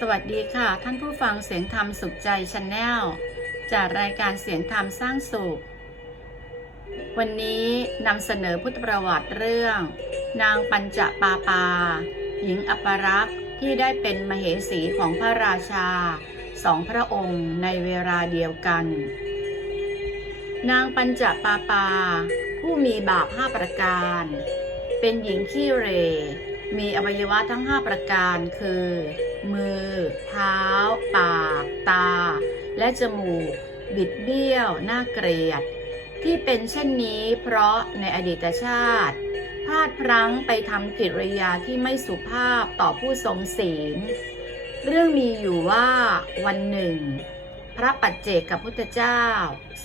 สวัสดีค่ะ ท่านผู้ฟังเสียงธรรมสุขใจชาแนลจากรายการเสียงธรรมสร้างสุข วันนี้นำเสนอพุทธประวัติเรื่อง นางปัญจปาปา หญิงอัปรักษ์ที่ได้เป็นมเหสีของพระราชาสองพระองค์ในเวลาเดียวกัน นางปัญจปาปา ผู้มีบาปห้าประการ เป็นหญิงขี้เร มีอวัยวะทั้ง5ประการคือ มือ เท้า ปาก ตา และจมูก บิดเบี้ยว น่าเกลียด ที่เป็นเช่นนี้เพราะในอดีตชาติ พลาดพลั้งไปทำกิริยาที่ไม่สุภาพต่อผู้ทรงศีล เรื่องมีอยู่ว่าวันหนึ่ง พระปัจเจกกับพุทธเจ้า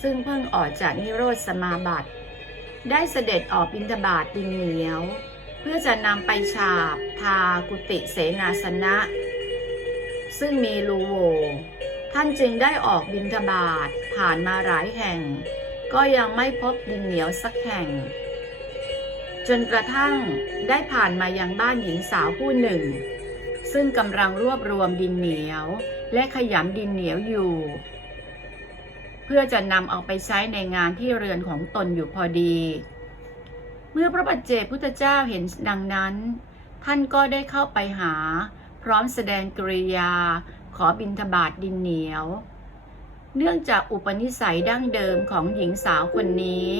ซึ่งเพิ่งออกจากนิโรธสมาบัติ ได้เสด็จออกบิณฑบาตดินเหนียวเพื่อจะนำไปฉาบทากุติเสนาสนะ ซึ่งมีรูโหวท่านจึงได้ออกบินทบาทผ่านมาหลายแห่ง ก็ยังไม่พบดินเหนียวสักแห่ง จนกระทั่งได้ผ่านมายังบ้านหญิงสาวผู้หนึ่ง ซึ่งกำลังรวบรวมดินเหนียว และขยำดินเหนียวอยู่ เพื่อจะนำเอาไปใช้ในงานที่เรือนของตนอยู่พอดี เมื่อพระปัจเจกพุทธเจ้าเห็นดังนั้น ท่านก็ได้เข้าไปหา พร้อมแสดงกริยา ขอบินทบาทดินเหนียว เนื่องจากอุปนิสัยดั้งเดิมของหญิงสาวคนนี้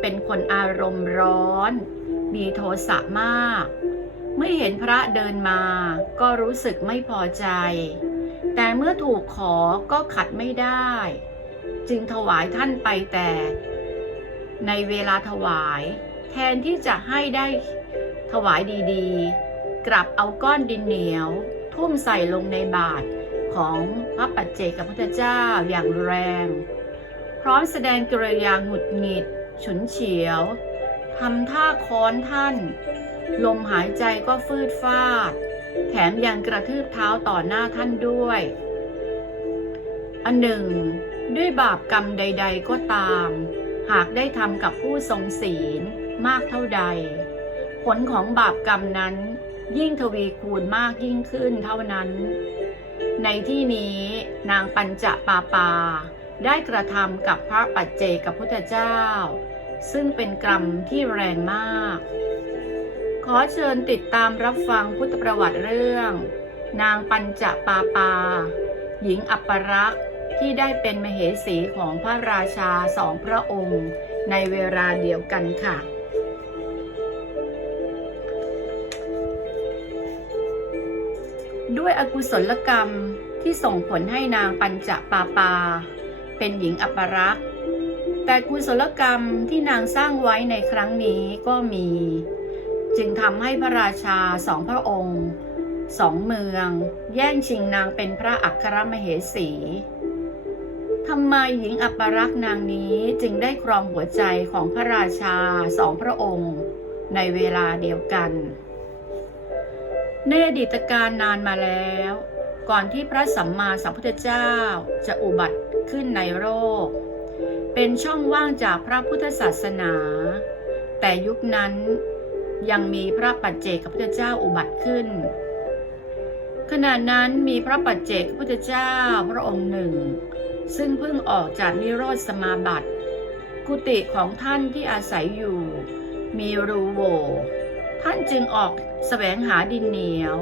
เป็นคนอารมณ์ร้อน มีโทสะมาก เมื่อเห็นพระเดินมาก็รู้สึกไม่พอใจ แต่เมื่อถูกขอก็ขัดไม่ได้ จึงถวายท่านไปแต่ ในเวลาถวาย แทนที่จะให้ได้ถวายดีๆ กลับเอาก้อนดินเหนียว ทุ่มใส่ลงในบาตรของพระปัจเจกพุทธเจ้าอย่างแรง พร้อมแสดงกริยาหงุดหงิด ฉุนเฉียวทำท่าค้อนท่าน ลมหายใจก็ฟืดฟาด แถมยังกระทืบเท้าต่อหน้าท่านด้วย อันหนึ่ง ด้วยบาปกรรมใด ๆก็ตาม หากได้ทำกับผู้ทรงศีลมากเท่าใด ผลของบาปกรรมนั้น ยิ่งทวีคูณมากยิ่งขึ้นเท่านั้น ในที่นี้นางปัญจปาปา ได้กระทำกับพระปัจเจกับพุทธเจ้า ซึ่งเป็นกรรมที่แรงมาก ขอเชิญติดตามรับฟังพุทธประวัติเรื่อง นางปัญจปาปา หญิงอัปรักษ์ที่ได้เป็นมเหสีของพระราชาสองพระองค์ ในเวลาเดียวกันค่ะ ด้วยอกุศลกรรมที่ส่งผลให้นางปัญจปาปา เป็นหญิงอัปรักษ์แต่กุศลกรรมที่นางสร้างไว้ในครั้งนี้ก็มี จึงทำให้พระราชาสองพระองค์สองเมือง แย่งชิงนางเป็นพระอัครมเหสีทำไมหญิงอัปรักษ์นางนี้จึงได้ครองหัวใจของพระราชาสองพระองค์ ในเวลาเดียวกัน ในอดีตการนานมาแล้ว ก่อนที่พระสัมมาสัมพุทธเจ้าจะอุบัติขึ้นในโลกเป็นช่องว่างจากพระพุทธศาสนา แต่ยุคนั้นยังมีพระปัจเจกพุทธเจ้าอุบัติขึ้น ขณะนั้นมีพระปัจเจกพุทธเจ้าพระองค์หนึ่ง ซึ่งเพิ่งออกจากนิโรธสมาบัติ กุฏิของท่านที่อาศัยอยู่ มีรูโวท่านจึงออก แสวงหาดินเหนียว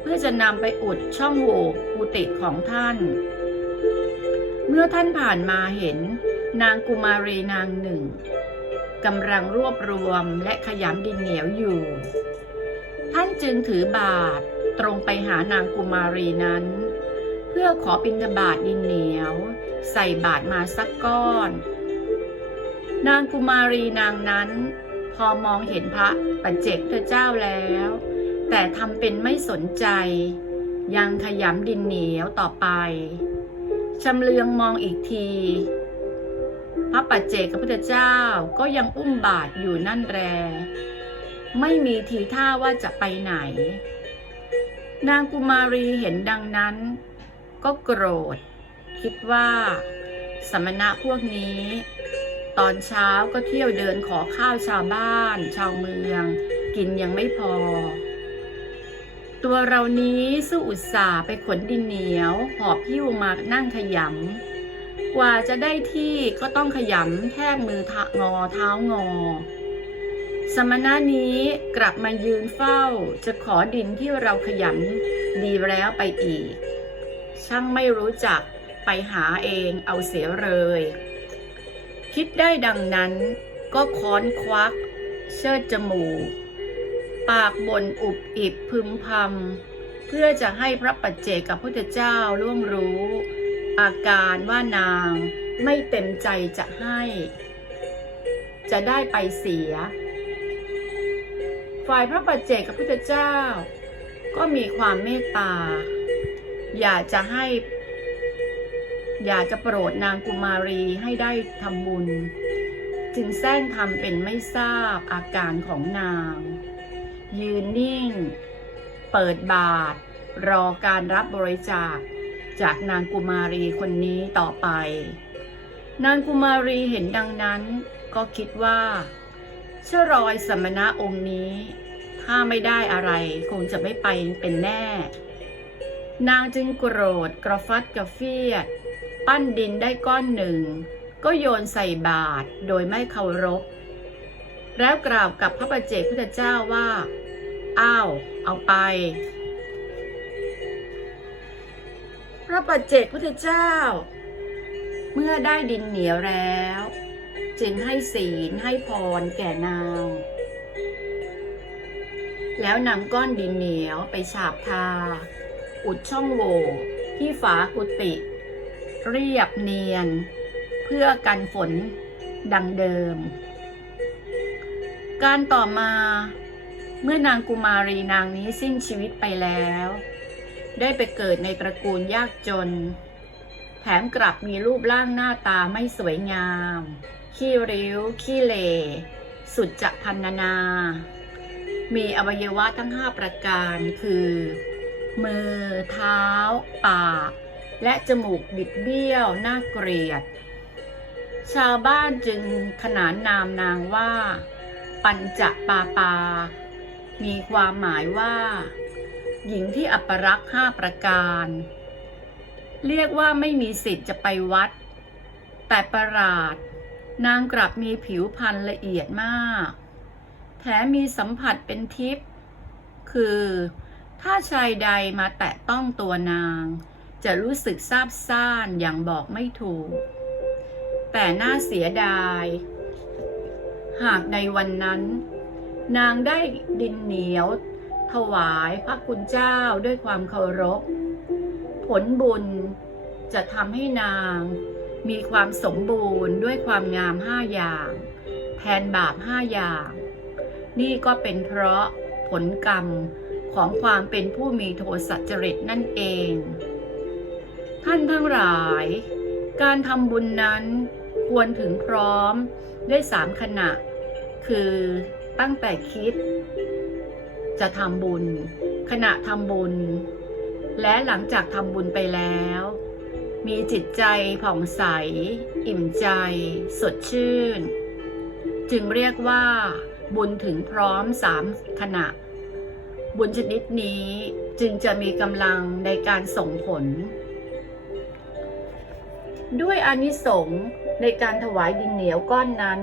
เพื่อจะนำไปอุดช่องโหว่กุฏิของท่าน เมื่อท่านผ่านมาเห็นนางกุมารีนางหนึ่งกำลังรวบรวมและขยำดินเหนียวอยู่ ท่านจึงถือบาทตรงไปหานางกุมารีนั้น เพื่อขอปิณฑบาตดินเหนียว ใส่บาทมาสักก้อน นางกุมารีนางนั้น พอมองเห็นพระปัจเจกพระเจ้าแล้ว แต่ทำเป็นไม่สนใจ ยังขยำดินเหนียวต่อไปชำเลืองมองอีกที พระปัจเจกพระพุทธเจ้าก็ยังอุ้มบาทอยู่นั่นแรไม่มีทีท่าว่าจะไปไหน นางกุมารีเห็นดังนั้น ก็โกรธ คิดว่า สมณะพวกนี้ ตอนเช้าก็เที่ยวเดินขอข้าวชาวบ้าน ชาวเมือง กินยังไม่พอ ตัวเรานี้สู้อุตส่าห์ไปขนดินเหนียว หอบหิ้วมานั่งขยำ กว่าจะได้ที่ก็ต้องขยำแทบมือทะงอเท้างอ สมณะนี้กลับมายืนเฝ้า จะขอดินที่เราขยำดีแล้วไปอีก ช่างไม่รู้จักไปหาเองเอาเสียเลย คิดได้ดังนั้นก็ค้อนควัก เชิดจมูก ปากบ่นอุบอิบพึมพำเพื่อจะให้พระปัจเจกกับพุทธเจ้าล่วงรู้ อาการว่านางไม่เต็มใจจะให้ จะได้ไปเสีย ฝ่ายพระปัจเจกกับพุทธเจ้า ก็มีความเมตตา อยากจะให้ อยากจะโปรดนางกุมารีให้ได้ทำบุญ จึงแซงทำเป็นไม่ทราบอาการของนาง ยืนนิ่ง เปิดบาท รอการรับบริจาคจากนางกุมารีคนนี้ต่อไป นางกุมารีเห็นดังนั้น ก็คิดว่าเชื่อรอยสมณะองค์นี้ ถ้าไม่ได้อะไรคงจะไม่ไปเป็นแน่ นางจึงโกรธกระฟัดกระเฟียด ปั้นดินได้ก้อนหนึ่ง ก็โยนใส่บาตรโดยไม่เคารพ แล้วกล่าวกับพระปัจเจกพุทธเจ้าว่า อ้าว เอาไป พระปัจเจกพุทธเจ้า เมื่อได้ดินเหนียวแล้ว จึงให้ศีลให้พรแก่นางแล้วนำก้อนดินเหนียวไปฉาบทา อุดช่องโหว่ที่ฝากุฏิ เรียบเนียน เพื่อกันฝนดังเดิม การต่อมาเมื่อนางกุมารีนางนี้สิ้นชีวิตไปแล้ว ได้ไปเกิดในตระกูลยากจน แถมกลับมีรูปร่างหน้าตาไม่สวยงาม ขี้ริ้ว ขี้เหร่สุดจะพันนานา มีอวัยวะทั้งห้าประการคือ มือ เท้า ปาก และจมูกบิดเบี้ยวน่าเกลียด ชาวบ้านจึงขนานนามนางว่า ปัญจปาปา มีความหมายว่า หญิงที่อัปรักษ์ห้าประการ เรียกว่าไม่มีสิทธิ์จะไปวัด แต่ประหลาด นางกลับมีผิวพรรณละเอียดมาก แถมมีสัมผัสเป็นทิพย์คือ ถ้าชายใดมาแตะต้องตัวนาง จะรู้สึกซาบซ่านอย่างบอกไม่ถูก แต่น่าเสียดาย หากในวันนั้น นางได้ดินเหนียว ถวายพระคุณเจ้าด้วยความเคารพ ผลบุญจะทำให้นางมีความสมบูรณ์ด้วยความงามห้าอย่าง แทนบาปห้าอย่าง นี่ก็เป็นเพราะผลกรรมของความเป็นผู้มีโทสัจริตนั่นเอง ท่านทั้งหลาย การทำบุญนั้นควรถึงพร้อมด้วยสามขณะ คือตั้งแต่คิด จะทำบุญ ขณะทำบุญ และหลังจากทำบุญไปแล้ว มีจิตใจผ่องใส อิ่มใจ สดชื่น จึงเรียกว่า บุญถึงพร้อมสามขณะ บุญชนิดนี้จึงจะมีกำลังในการส่งผล ด้วยอานิสงส์ในการถวายดินเหนียวก้อนนั้น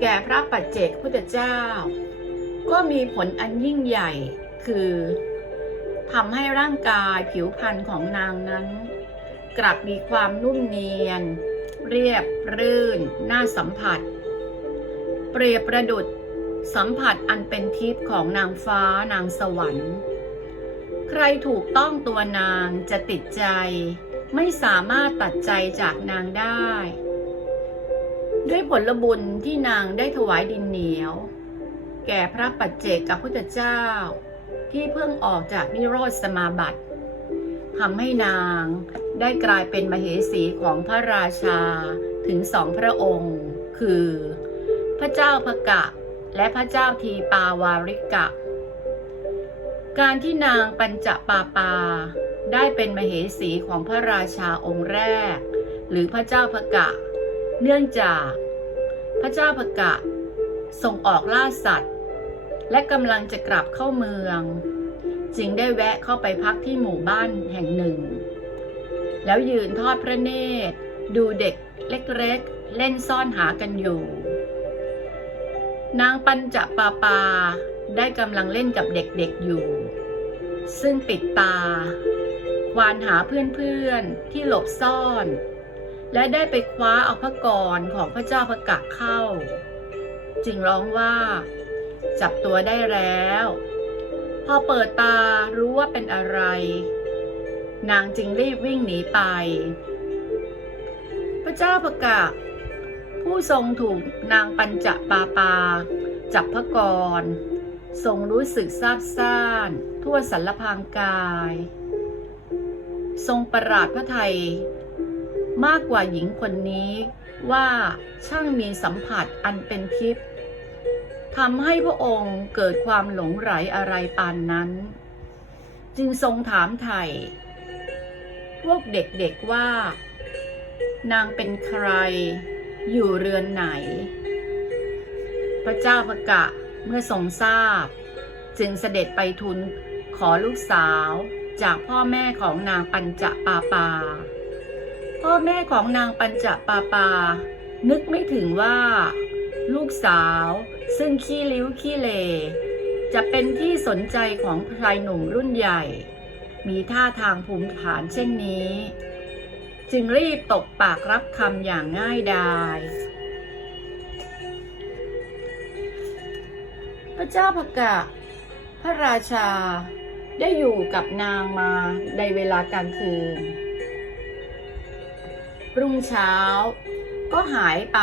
แก่พระปัจเจกพุทธเจ้า ก็มีผลอันยิ่งใหญ่คือทำให้ร่างกายผิวพรรณของนางนั้น กลับมีความนุ่มเนียน เรียบรื่น น่าสัมผัส เปรียบประดุดสัมผัสอันเป็นทิพย์ของนางฟ้านางสวรรค์ ใครถูกต้องตัวนางจะติดใจ ไม่สามารถตัดใจจากนางได้ ด้วยผลบุญที่นางได้ถวายดินเหนียว แก่พระปัจเจกกับพุทธเจ้า ที่เพิ่งออกจากนิโรธสมาบัติทำให้นางได้กลายเป็นมเหสีของพระราชาถึงสองพระองค์ คือ พระเจ้าพกะและพระเจ้าทีปาวาริกะ การที่นางปัญจปาปา ได้เป็นมเหสีของพระราชาองค์แรก หรือพระเจ้าพกะ เนื่องจาก พระเจ้าพกะทรงออกล่าสัตว์ และกำลังจะกลับเข้าเมือง จึงได้แวะเข้าไปพักที่หมู่บ้านแห่งหนึ่ง แล้วยืนทอดพระเนตร ดูเด็กเล็กๆเล่นซ่อนหากันอยู่ นางปัญจปาปา ได้กำลังเล่นกับเด็กๆอยู่ ซึ่งปิดตา ควานหาเพื่อนๆที่หลบซ่อน และได้ไปคว้าเอาพระกรของพระเจ้าพระกะเข้า จึงร้องว่า จับตัวได้แล้ว พอเปิดตารู้ว่าเป็นอะไร นางจึงรีบวิ่งหนีไป พระเจ้าพระกะผู้ทรงถูกนางปัญจปาปาจับพระกร ทรงรู้สึกซาบซ่าน ทั่วสันลพางกาย ทรงประหลาดพระไทย มากกว่าหญิงคนนี้ว่าช่างมีสัมผัสอันเป็นทิพย์ทำให้พระองค์เกิดความหลงไหลอะไรปานนั้น จึงทรงถามไถ่พวกเด็กๆว่า นางเป็นใคร อยู่เรือนไหน พระเจ้าพระกะ เมื่อทรงทราบ จึงเสด็จไปทูลขอลูกสาวจากพ่อแม่ของนางปัญจปาปา พ่อแม่ของนางปัญจปาปา นึกไม่ถึงว่า ลูกสาวซึ่งขี้ลิ้วขี้เล จะเป็นที่สนใจของชายหนุ่มรุ่นใหญ่ มีท่าทางภูมิฐานเช่นนี้ จึงรีบตกปากรับคำอย่างง่ายดาย พระเจ้าพกะ พระราชา ได้อยู่กับนางมาในเวลากลางคืน รุ่งเช้าก็หายไป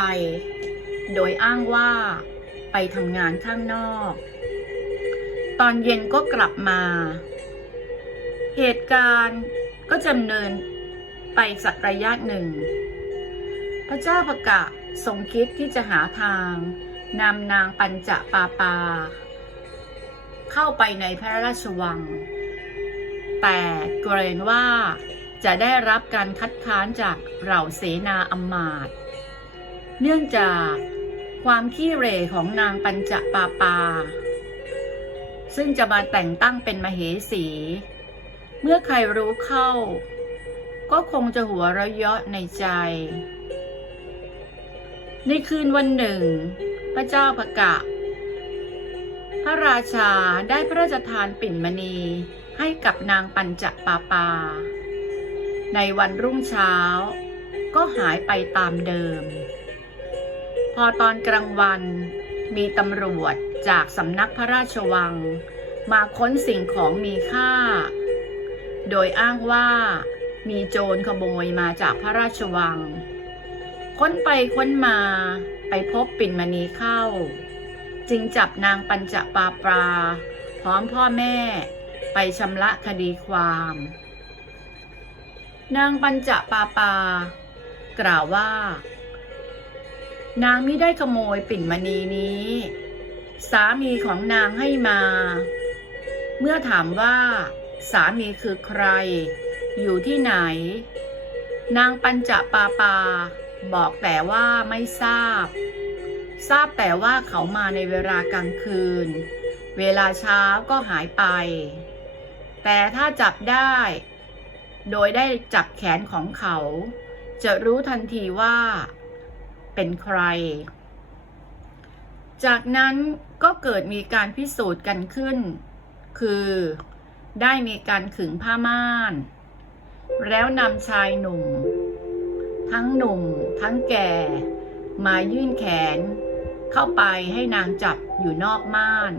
โดยอ้างว่าไปทำงานข้างนอก ตอนเย็นก็กลับมา เหตุการณ์ก็จำเนินไปสักระยะหนึ่ง พระเจ้าประกาศทรงคิดที่จะหาทาง นำนางปัญจปาปา เข้าไปในพระราชวัง แต่เกรงว่าจะได้รับการคัดค้านจากเหล่าเสนาอำมาตย์เนื่องจากความขี้เหร่ของนางปัญจปาปา ซึ่งจะมาแต่งตั้งเป็นมเหสี เมื่อใครรู้เข้า ก็คงจะหัวเราะเยาะในใจ ในคืนวันหนึ่ง พระเจ้าประกาพระราชาได้พระราชทานปิ่นมณีให้กับนางปัญจปาปา ในวันรุ่งเช้า ก็หายไปตามเดิม พอตอนกลางวันมีตำรวจจากสำนักพระราชวัง มาค้นสิ่งของมีค่า โดยอ้างว่ามีโจรขโมยมาจากพระราชวัง ค้นไปค้นมา ไปพบปิ่นมณีเข้า จึงจับนางปัญจปาปาพร้อมพ่อแม่ไปชำระคดีความ นางปัญจปาปา กล่าวว่า นางไม่ได้ขโมยปิ่นมณีนี้ สามีของนางให้มา เมื่อถามว่าสามีคือใคร อยู่ที่ไหน นางปัญจปาปา บอกแต่ว่าไม่ทราบ ทราบแต่ว่าเขามาในเวลากลางคืน เวลาเช้าก็หายไป แต่ถ้าจับได้ โดยได้จับแขนของเขา จะรู้ทันทีว่า เป็นใคร จากนั้นก็เกิดมีการพิสูจน์กันขึ้น คือได้มีการขึงผ้าม่าน แล้วนำชายหนุ่ม ทั้งหนุ่ม ทั้งแก่ มายื่นแขน เข้าไปให้นางจับอยู่นอกม่าน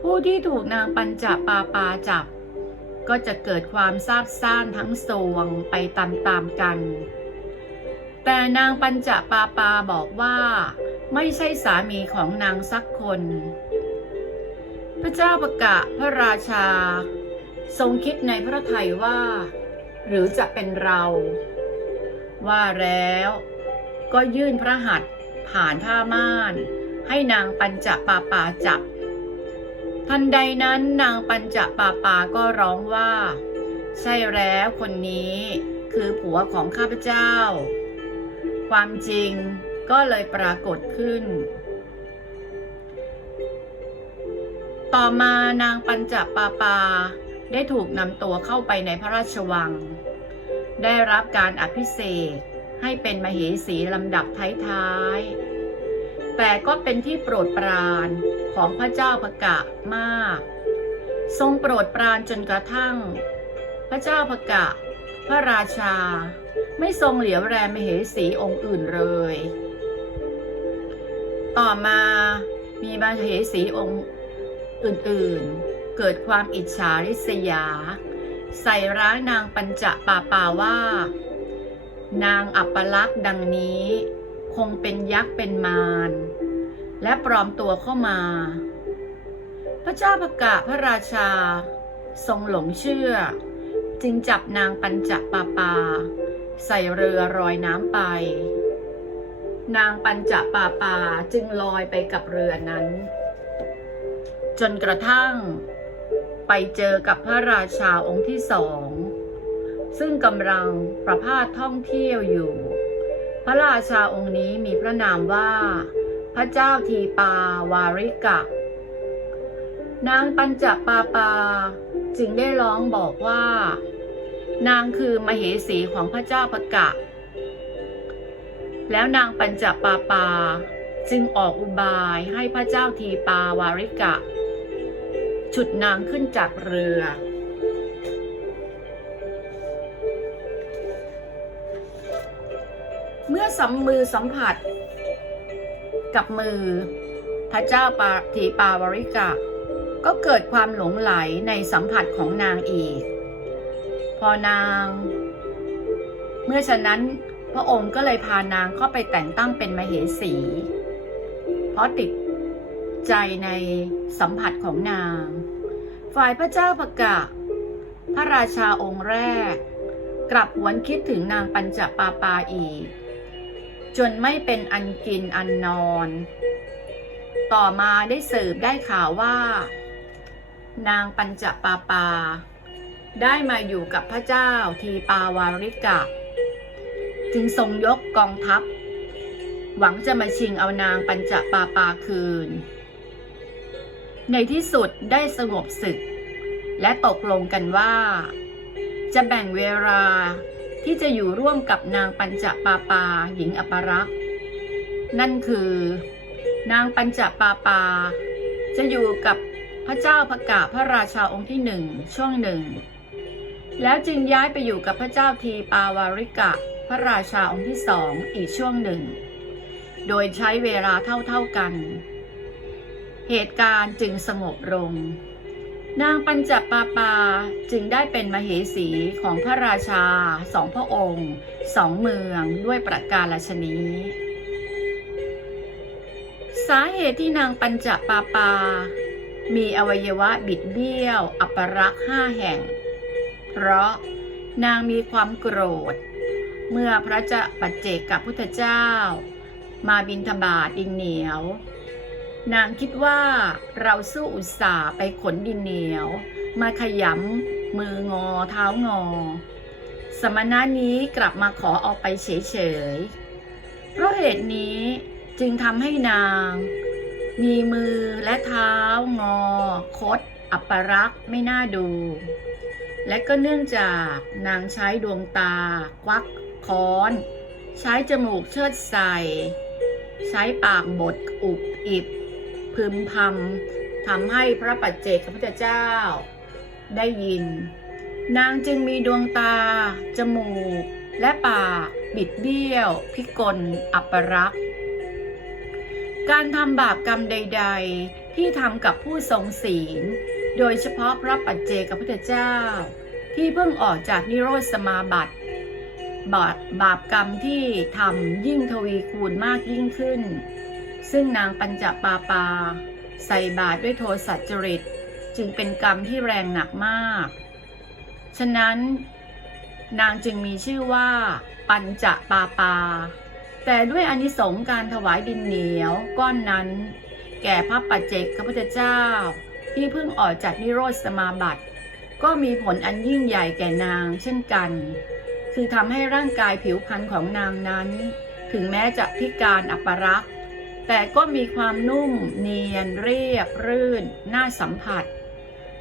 ผู้ที่ถูกนางปัญจปาปาจับ ก็จะเกิดความซาบซ่านทั้งสวงไปตามๆกัน แต่นางปัญจปาปาบอกว่าไม่ใช่สามีของนางสักคน พระเจ้าประกาศพระราชา ทรงคิดในพระทัยว่า หรือจะเป็นเรา ว่าแล้ว ก็ยื่นพระหัตถ์ผ่านผ้าม่าน ให้นางปัญจปาปาจับ ทันใดนั้นนางปัญจปาปาก็ร้องว่า ใช่แล้วคนนี้คือผัวของข้าพเจ้า ความจริงก็เลยปรากฏขึ้น ต่อมานางปัญจปาปาได้ถูกนำตัวเข้าไปในพระราชวัง ได้รับการอภิเษกให้เป็นมเหสีลำดับท้ายๆ แต่ก็เป็นที่โปรดปรานของพระเจ้าพกะมาก ทรงโปรดปรานจนกระทั่ง พระเจ้าพกะ พระราชา ไม่ทรงเหลียวแรมเหสีองค์อื่นเลย ต่อมามีมเหสีองค์อื่นๆ เกิดความอิจฉาริษยา ใส่ร้ายนางปัญจปาปาว่า นางอัปลักษ์ดังนี้ คงเป็นยักษ์เป็นมารและปลอมตัวเข้ามา พระเจ้าพกะพระราชา ทรงหลงเชื่อ จึงจับนางปัญจปาปา ใส่เรือรอยน้ำไป นางปัญจปาปาจึงลอยไปกับเรือนั้น จนกระทั่ง ไปเจอกับพระราชาองค์ที่สอง ซึ่งกำลังประพาสท่องเที่ยวอยู่ พระราชาองค์นี้มีพระนามว่า พระเจ้าทีปาวาริกะ นางปัญจปาปาจึงได้ร้องบอกว่า นางคือมเหสีของพระเจ้าพกะ แล้วนางปัญจปาปาจึงออกอุบายให้พระเจ้าทีปาวาริกะ ฉุดนางขึ้นจากเรือ เมื่อสัมมือสัมผัส กับมือ พระเจ้าปาทีปาวริกะ ก็เกิดความหลงไหลในสัมผัสของนางอีก พอนาง เมื่อฉะนั้นพระองค์ก็เลยพานางเข้าไปแต่งตั้งเป็นมเหสี เพราะติด ใจในสัมผัสของนาง ฝ่ายพระเจ้าพกะ พระราชาองค์แรก กลับหวนคิดถึงนางปัญจปาปาอีก จนไม่เป็นอันกินอันนอน ต่อมาได้สืบได้ข่าวว่า นางปัญจปาปา ได้มาอยู่กับพระเจ้าทีปาวาริกะ จึงทรงยกกองทัพหวังจะมาชิงเอานางปัญจปาปาคืน ในที่สุดได้สงบศึก และตกลงกันว่า จะแบ่งเวลาที่จะอยู่ร่วมกับนางปัญจปาปาหญิงอัปรักษ์นั่นคือ นางปัญจปาปา จะอยู่กับพระเจ้าพกะพระราชาองค์ที่หนึ่งช่วงหนึ่ง แล้วจึงย้ายไปอยู่กับพระเจ้าทีปาวาริกะ พระราชาองค์ที่สองอีกช่วงหนึ่ง โดยใช้เวลาเท่าๆกัน เหตุการณ์จึงสงบลง นางปัญจปาปาจึงได้เป็นมเหสีของพระราชาสองพระองค์สองเมืองด้วยประการลชนี้ สาเหตุที่นางปัญจปาปา มีอวัยวะบิดเบี้ยว อัปรักษ์ห้าแห่ง เพราะนางมีความโกรธ เมื่อพระเจ้าปัจเจกกับพุทธเจ้า มาบินทบาทดินเหนียว นางคิดว่าเราสู้อุตส่าห์ไปขนดินเหนียว มาขยำมืองอเท้างอ สมณะนี้กลับมาขอเอาไปเฉยๆ เพราะเหตุนี้จึงทำให้นาง มีมือและเท้างอ คด อัปรักษ์ไม่น่าดู และก็เนื่องจากนางใช้ดวงตา ควักค้อน ใช้จมูกเชิดใส่ ใช้ปากบดอุบอิบ พึมพำทำให้พระปัจเจกพุทธเจ้า ได้ยิน นางจึงมีดวงตา จมูก และปากบิดเบี้ยว พิกล อัปรักษ์การทำบาปกรรมใด ๆ ที่ทำกับผู้ทรงศีล โดยเฉพาะพระปัจเจกพุทธเจ้า ที่เพิ่งออกจากนิโรธสมาบัติ บาปบาปกรรมที่ทำยิ่งทวีคูณมากยิ่งขึ้น ซึ่งนางปัญจปาปา ใส่บาตรด้วยโทสัจจริต จึงเป็นกรรมที่แรงหนักมาก ฉะนั้น นางจึงมีชื่อว่า ปัญจปาปา แต่ด้วยอานิสงส์การถวายดินเหนียวก้อนนั้น แก่พระปัจเจกพระพุทธเจ้า ที่เพิ่งออกจากนิโรธสมาบัติ ก็มีผลอันยิ่งใหญ่แก่นางเช่นกัน คือทำให้ร่างกายผิวพรรณของนางนั้น ถึงแม้จะพิการอัปรักษ แต่ก็มีความนุ่มเนียนเรียบรื่น น่าสัมผัส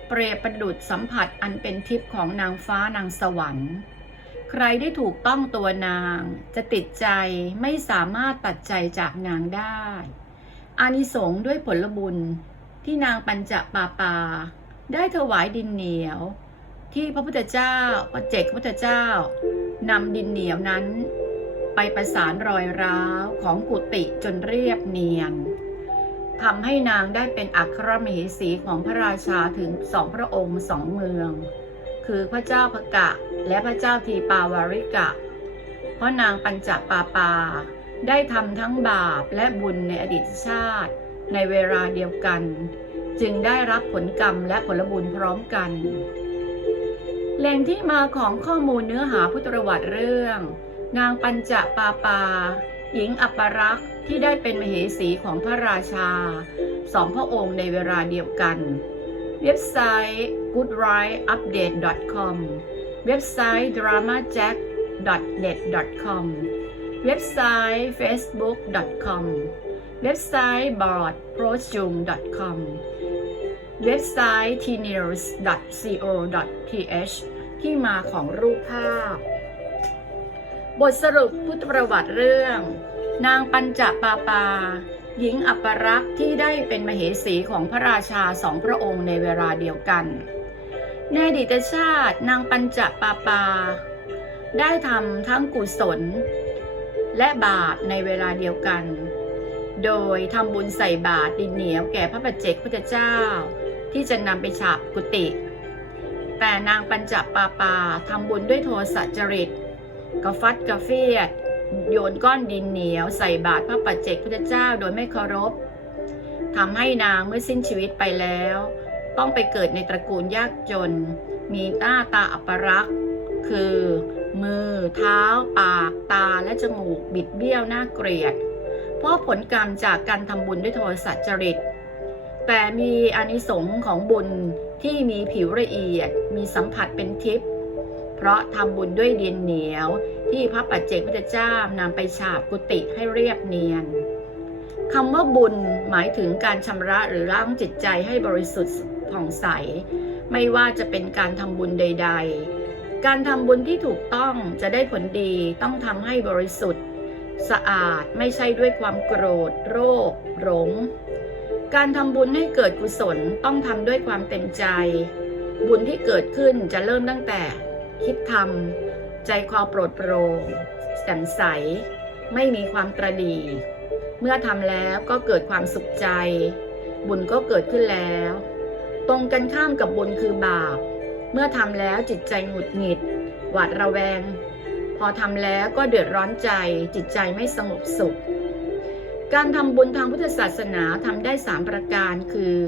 เปรียบประดุดสัมผัสอันเป็นทิพย์ของนางฟ้านางสวรรค์ ใครได้ถูกต้องตัวนางจะติดใจไม่สามารถตัดใจจากนางได้ อานิสงส์ด้วยผลบุญที่นางปัญจปาปา ได้ถวายดินเหนียว ที่พระพุทธเจ้าพระเจกพระพุทธเจ้านำดินเหนียวนั้น ไปประสานรอยร้าวของกุฏิจนเรียบเนียนทำให้นางได้เป็นอัครมเหสีของพระราชาถึงสองพระองค์สองเมือง คือพระเจ้าพกะและพระเจ้าทีปาวาริกะ เพราะนางปัญจปาปา ได้ทำทั้งบาปและบุญในอดีตชาติ ในเวลาเดียวกัน จึงได้รับผลกรรมและผลบุญพร้อมกัน แหล่งที่มาของข้อมูลเนื้อหาพุทธประวัติเรื่อง นางปัญจปาปา หญิงอัปรักษ์ที่ได้เป็นมเหสีของพระราชาสองพระองค์ในเวลาเดียวกัน เว็บไซต์ goodrideupdate.com เว็บไซต์ dramajack.net.com เว็บไซต์ facebook.com เว็บไซต์ boardprojum.com เว็บไซต์ tnews.co.th ที่มาของรูปภาพ บทสรุปพุทธประวัติเรื่อง นางปัญจปาปา หญิงอัปรักษ์ที่ได้เป็นมเหสีของพระราชาสองพระองค์ในเวลาเดียวกัน ในอดีตชาตินางปัญจปาปา ได้ทำทั้งกุศล และบาปในเวลาเดียวกัน โดยทำบุญใส่บาตรดินเหนียวแก่พระปัจเจกพุทธเจ้า ที่จะนำไปฉาบกุฏิแต่นางปัญจปาปาทำบุญด้วยโทสะจริต กระฟัดกระเฟียด โยนก้อนดินเหนียวใส่บาตรพระปัจเจกพุทธเจ้าโดยไม่เคารพทำให้นางเมื่อสิ้นชีวิตไปแล้ว ต้องไปเกิดในตระกูลยากจน มีหน้าตาอัปรักษ์คือ มือ เท้า ปาก ตาและจมูกบิดเบี้ยวน่าเกลียด เพราะผลกรรมจากการทำบุญด้วยโทสะจริต แต่มีอานิสงส์ของบุญที่มีผิวละเอียด มีสัมผัสเป็นทิพย์ เพราะทำบุญด้วยดินเหนียว ที่พระปัจเจกพุทธเจ้านำไปฉาบกุฏิให้เรียบเนียนคำว่าบุญหมายถึงการชำระหรือล้างจิตใจให้บริสุทธิ์ผ่องใส ไม่ว่าจะเป็นการทำบุญใด ๆ การทำบุญที่ถูกต้องจะได้ผลดีต้องทำให้บริสุทธิ์ สะอาดไม่ใช่ด้วยความโกรธ โรคหลง การทำบุญให้เกิดกุศลต้องทำด้วยความเต็มใจ บุญที่เกิดขึ้นจะเริ่มตั้งแต่ คิดทำใจคอโปรดโปร่งแจ่มใส ไม่มีความตรดีเมื่อทำแล้วก็เกิดความสุขใจ บุญก็เกิดขึ้นแล้ว ตรงกันข้ามกับบุญคือบาป เมื่อทำแล้วจิตใจหงุดหงิด หวาดระแวง พอทำแล้วก็เดือดร้อนใจ จิตใจไม่สงบสุข การทำบุญทางพุทธศาสนาทำได้สามประการคือ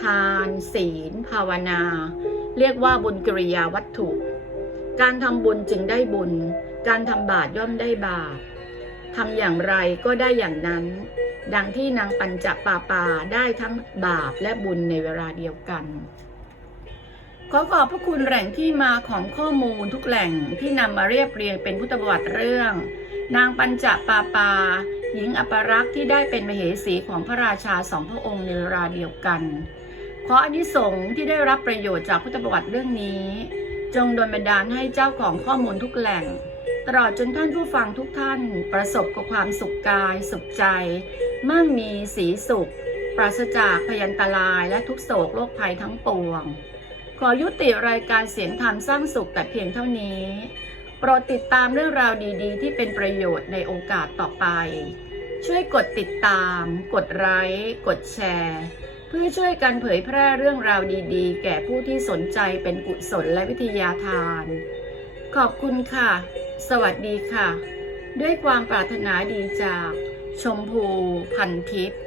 ทาน ศีล ภาวนา เรียกว่าบุญกิริยาวัตถุ การทำบุญจึงได้บุญ การทำบาปย่อมได้บาปทำอย่างไรก็ได้อย่างนั้น ดังที่นางปัญจปาปาได้ทั้งบาปและบุญในเวลาเดียวกัน ขอขอบพระคุณแหล่งที่มาของข้อมูลทุกแหล่งที่นำมาเรียบเรียงเป็นพุทธประวัติเรื่อง นางปัญจปาปา หญิงอัปรักษ์ที่ได้เป็นมเหสีของพระราชาสองพระองค์ในเวลาเดียวกัน ขออนิสงส์ที่ได้รับประโยชน์จากพุทธประวัติเรื่องนี้ จงโดนบันดาลให้เจ้าของข้อมูลทุกแหล่ง ตลอดจนท่านผู้ฟังทุกท่านประสบกับความสุขกาย สุขใจ มั่งมีสีสุข ปราศจากพยันตรายและทุกโศกโรคภัยทั้งปวง ขอยุติรายการเสียงธรรมสร้างสุขแต่เพียงเท่านี้ โปรดติดตามเรื่องราวดีๆ ที่เป็นประโยชน์ในโอกาสต่อไป ช่วยกดติดตาม กดไลค์กดแชร์ เพื่อช่วยกันเผยแพร่เรื่องราวดีๆ แก่ผู้ที่สนใจเป็นกุศลและวิทยาทาน ขอบคุณค่ะ สวัสดีค่ะ ด้วยความปรารถนาดีจาก ชมพูพันทิพย์